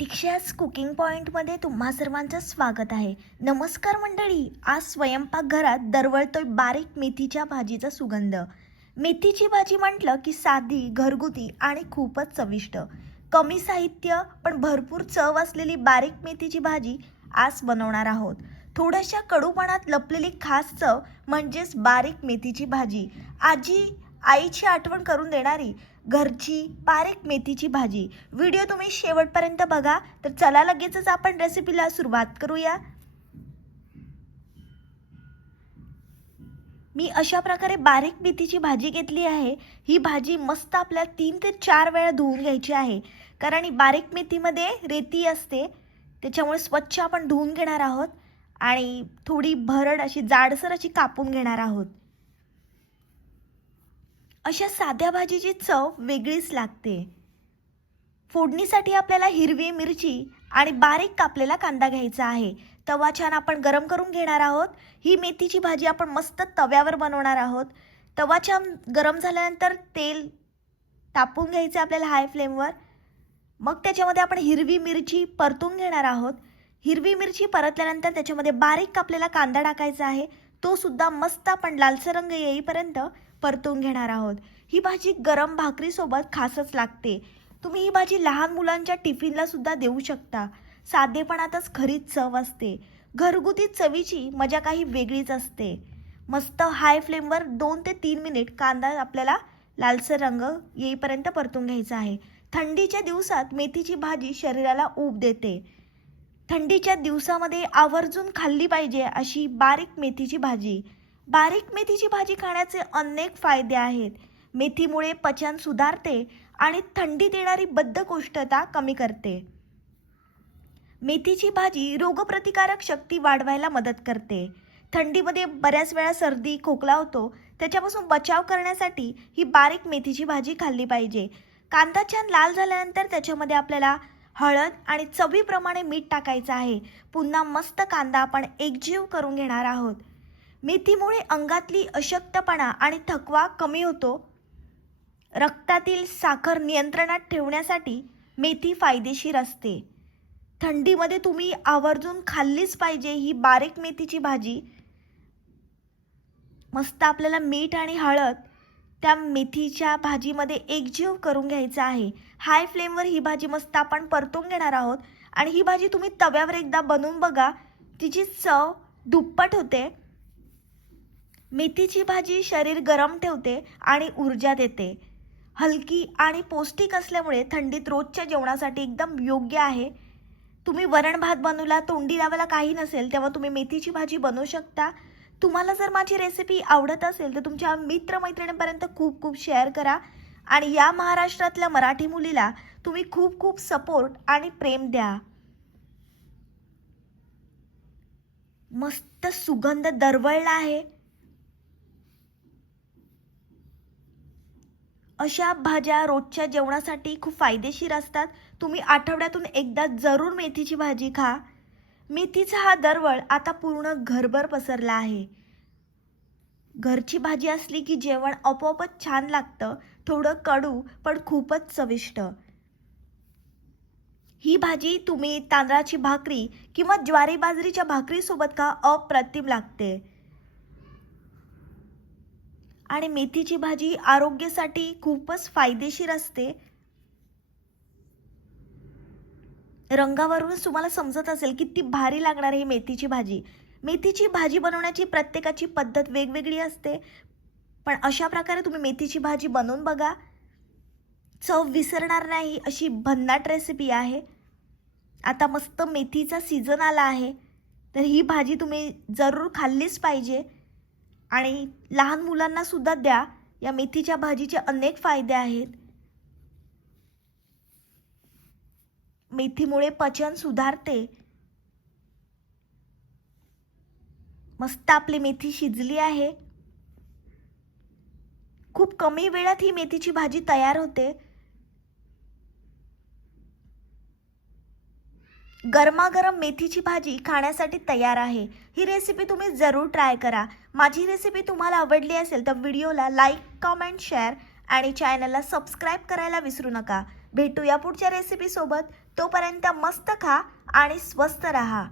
प्रतीक्षाच cooking पॉइंटमध्ये तुम्हा सर्वांचं स्वागत आहे। नमस्कार मंडळी, आज स्वयंपाकघरात दरवळतोय बारीक मेथीच्या भाजीचा सुगंध। मेथीची भाजी म्हटलं की साधी, घरगुती आणि खूपच चविष्ट। कमी साहित्य पण भरपूर चव असलेली बारीक मेथीची भाजी आज बनवणार आहोत। थोड्याशा कडूपणात लपलेली खास चव म्हणजेच बारीक मेथीची भाजी। आईची आठवण करून देणारी घरची बारीक मेथीची भाजी। व्हिडिओ तुम्ही शेवटपर्यंत बघा। तर चला लगेचच आपण रेसिपीला सुरुवात करूया। मी अशा प्रकारे बारीक मेथीची भाजी घेतली आहे। ही भाजी मस्त आपल्याला 3 ते 4 वेळा धुवून घ्यायची आहे, कारण ही बारीक मेथीमध्ये रेती असते, त्याच्यामुळे स्वच्छ आपण धुवून घेणार आहोत आणि थोडी भरड अशी जाडसर अशी कापून घेणार आहोत। अशा साध्या भाजीची चव वेगळीच लागते। फोडणीसाठी आपल्याला हिरवी मिरची आणि बारीक कापलेला कांदा घ्यायचा आहे। तवा छान आपण गरम करून घेणार आहोत। ही मेथीची भाजी आपण मस्त तव्यावर बनवणार आहोत। तवा छान गरम झाल्यानंतर तेल तापवून घ्यायचं आपल्याला हाय फ्लेमवर। मग त्याच्यामध्ये आपण हिरवी मिरची परतून घेणार आहोत। हिरवी मिरची परतल्यानंतर त्याच्यामध्ये बारीक कापलेला कांदा टाकायचा आहे। तो सुद्धा मस्त आपण लालसर रंग येईपर्यंत परतून घेणार आहोत। ही भाजी गरम भाकरीसोबत खासच लागते। तुम्ही ही भाजी लहान मुलांच्या टिफिनला सुद्धा देऊ शकता। साधेपणातच खरीच चव असते। घरगुती चवीची मजा काही वेगळीच असते। मस्त हाय फ्लेमवर 2 ते 3 मिनिट कांदा आपल्याला लालसर रंग येईपर्यंत परतून घ्यायचा आहे। थंडीच्या दिवसात मेथीची भाजी शरीराला ऊब देते। थंडीच्या दिवसामध्ये आवर्जून खाल्ली पाहिजे अशी बारीक मेथीची भाजी। बारीक मेथीची भाजी खाण्याचे अनेक फायदे आहेत। मेथीमुळे पचन सुधारते आणि थंडीत येणारी बद्धकोष्ठता कमी करते। मेथीची भाजी रोगप्रतिकारक शक्ती वाढवायला मदत करते। थंडीमध्ये बऱ्याच वेळा सर्दी खोकला होतो, त्याच्यापासून बचाव करण्यासाठी ही बारीक मेथीची भाजी खाल्ली पाहिजे। कांदा छान लाल झाल्यानंतर त्याच्यामध्ये आपल्याला हळद आणि चवीप्रमाणे मीठ टाकायचं आहे। पुन्हा मस्त कांदा आपण एकजीव करून घेणार आहोत। मेथीमुळे अंगातली अशक्तपणा आणि थकवा कमी होतो। रक्तातील साखर नियंत्रणात ठेवण्यासाठी मेथी फायदेशीर असते। थंडीमध्ये तुम्ही आवर्जून खाल्लीच पाहिजे ही बारीक मेथीची भाजी। मस्त आपल्याला मीठ आणि हळद त्या मेथीच्या भाजीमध्ये एकजीव करून घ्यायचं आहे। हाय फ्लेमवर ही भाजी मस्त आपण परतून घेणार आहोत आणि ही भाजी तुम्ही तव्यावर एकदा बनवून बघा, तिची चव दुप्पट होते। मेथीची भाजी शरीर गरम ठेवते आणि ऊर्जा देते। हलकी आणि पौष्टिक असल्यामुळे थंडीत रोजच्या जेवणासाठी एकदम योग्य आहे। तुम्ही वरण भात बनवला, तोंडी लावायला काही नसेल, तेव्हा तुम्ही मेथीची भाजी बनवू शकता। तुम्हाला जर माझी रेसिपी आवडत असेल तर तुमच्या मित्रमैत्रिणींपर्यंत खूप खूप शेअर करा आणि या महाराष्ट्रातल्या मराठी मुलीला तुम्ही खूप खूप सपोर्ट आणि प्रेम द्या। मस्त सुगंध दरवळला आहे। अशा भाज्या रोजच्या जेवणासाठी खूप फायदेशीर असतात। तुम्ही आठवड्यातून एकदा जरूर मेथीची भाजी खा। मेथीचा हा दरवळ आता पूर्ण घरभर पसरला आहे। घरची भाजी असली की जेवण आपोआपच छान लागतं, थोडं कडू पण खूपच चविष्ट। ही भाजी तुम्ही तांदळाची भाकरी किंवा ज्वारी बाजरीच्या भाकरीसोबत खा, अप्रतिम लागते। आणि मेथीची भाजी आरोग्यासाठी खूपच फायदेशीर असते। रंगावरूनच तुम्हाला समजत असेल किती भारी लागणार ही मेथीची भाजी। मेथीची भाजी बनवण्याची प्रत्येकाची पद्धत वेगवेगळी असते, पण अशा प्रकारे तुम्ही मेथीची भाजी बनवून बघा। चव विसरणार नाही अशी भन्नाट रेसिपी आहे। आता मस्त मेथीचा सीझन आला आहे, तर ही भाजी तुम्ही जरूर खाल्लीच पाहिजे आणि लहान मुलांना सुद्धा द्या। या मेथीच्या भाजीचे अनेक फायदे आहेत। मेथीमुळे पचन सुधारते। मस्त आपली मेथी शिजली आहे। खूप कमी वेळात ही मेथीची भाजी तयार होते। गरमागरम मेथीची भाजी खाण्यासाठी तयार आहे। ही रेसिपी तुम्ही जरूर ट्राय करा। माझी रेसिपी तुम्हाला आवडली असेल तर व्हिडिओला लाईक, कमेंट, शेअर आणि चॅनलला सबस्क्राईब करायला विसरू नका। भेटूया पुढच्या रेसिपी सोबत। तोपर्यंत मस्त खा आणि स्वस्त रहा.